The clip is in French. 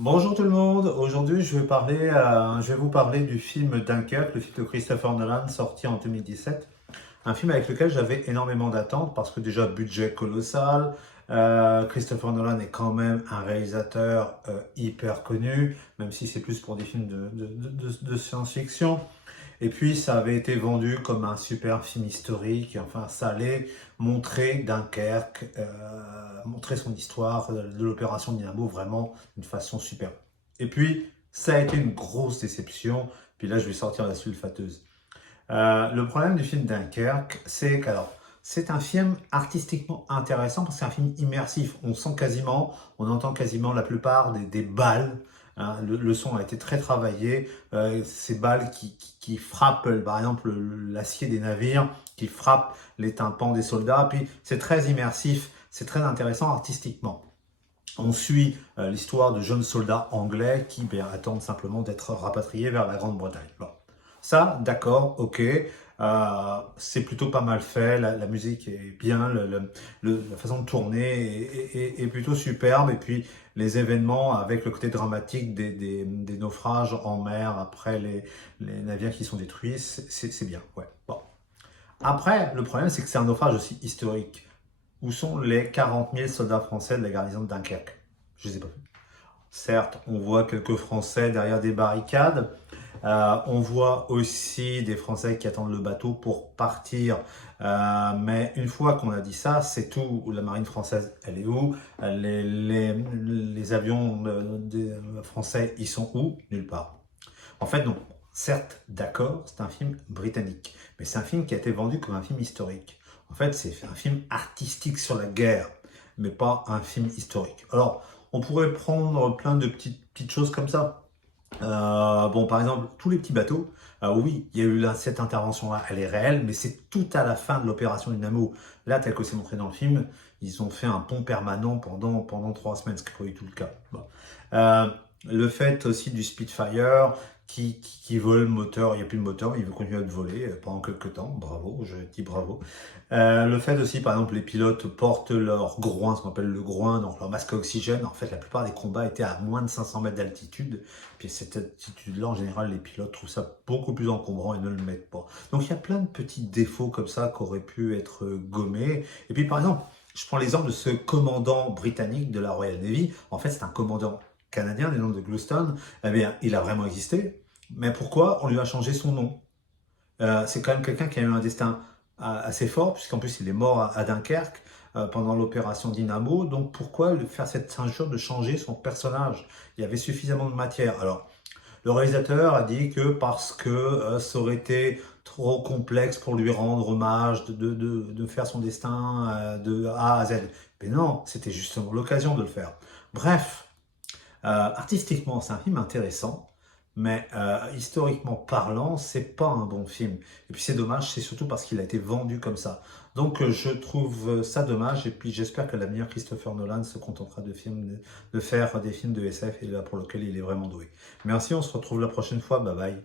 Bonjour tout le monde, aujourd'hui je vais vous parler du film Dunkerque, le film de Christopher Nolan sorti en 2017. Un film avec lequel j'avais énormément d'attentes parce que déjà budget colossal, Christopher Nolan est quand même un réalisateur hyper connu, même si c'est plus pour des films de science-fiction. Et puis ça avait été vendu comme un super film historique, enfin ça allait montrer Dunkerque, montrer son histoire de l'opération Dynamo vraiment d'une façon super. Et puis ça a été une grosse déception, puis là je vais sortir la sulfateuse. Le problème du film Dunkerque, c'est qu'alors, c'est un film artistiquement intéressant parce que c'est un film immersif. On sent quasiment, on entend quasiment la plupart des balles. Hein. Le son a été très travaillé. Ces balles qui frappent, par exemple, l'acier des navires, qui frappent les tympans des soldats. Puis c'est très immersif, c'est très intéressant artistiquement. On suit l'histoire de jeunes soldats anglais qui attendent simplement d'être rapatriés vers la Grande-Bretagne. Bon. Ça, d'accord, ok. C'est plutôt pas mal fait, la musique est bien, la façon de tourner est plutôt superbe. Et puis les événements avec le côté dramatique des naufrages en mer après les navires qui sont détruits, c'est bien. Ouais. Bon. Après, le problème, c'est que c'est un naufrage aussi historique. Où sont les 40 000 soldats français de la garnison de Dunkerque? Je ne les ai pas vus. Certes, on voit quelques Français derrière des barricades. On voit aussi des Français qui attendent le bateau pour partir. Mais une fois qu'on a dit ça, c'est tout. La marine française, elle est où? Les avions français, ils sont où? Nulle part. En fait, non. Certes, d'accord, c'est un film britannique, mais c'est un film qui a été vendu comme un film historique. En fait, c'est un film artistique sur la guerre, mais pas un film historique. Alors, on pourrait prendre plein de petites choses comme ça. Bon, par exemple, tous les petits bateaux, oui, il y a eu cette intervention-là, elle est réelle, mais c'est tout à la fin de l'opération Dynamo. Là, tel que c'est montré dans le film, ils ont fait un pont permanent pendant 3 semaines, ce qui n'est pas du tout le cas. Bon. Euh, le fait aussi du Spitfire qui vole le moteur, il n'y a plus de moteur, mais il veut continuer à voler pendant quelques temps. Bravo, je dis bravo. Le fait aussi, par exemple, les pilotes portent leur groin, ce qu'on appelle le groin, donc leur masque à oxygène. En fait, la plupart des combats étaient à moins de 500 mètres d'altitude. Puis cette altitude-là, en général, les pilotes trouvent ça beaucoup plus encombrant et ne le mettent pas. Donc il y a plein de petits défauts comme ça qui auraient pu être gommés. Et puis par exemple, je prends l'exemple de ce commandant britannique de la Royal Navy. En fait, c'est un commandant canadien du nom de Gluston. Eh bien, il a vraiment existé. Mais pourquoi on lui a changé son nom? C'est quand même quelqu'un qui a eu un destin assez fort, puisqu'en plus il est mort à Dunkerque pendant l'opération Dynamo. Donc pourquoi faire cette injure de changer son personnage? Il y avait suffisamment de matière. Alors, le réalisateur a dit que parce que ça aurait été trop complexe pour lui rendre hommage, de faire son destin de A à Z. Mais non, c'était justement l'occasion de le faire. Bref, artistiquement, c'est un film intéressant, mais historiquement parlant, c'est pas un bon film. Et puis c'est dommage, c'est surtout parce qu'il a été vendu comme ça. Donc je trouve ça dommage, et puis j'espère que l'avenir Christopher Nolan se contentera de faire des films de SF, et là pour lequel il est vraiment doué. Merci, on se retrouve la prochaine fois, bye bye.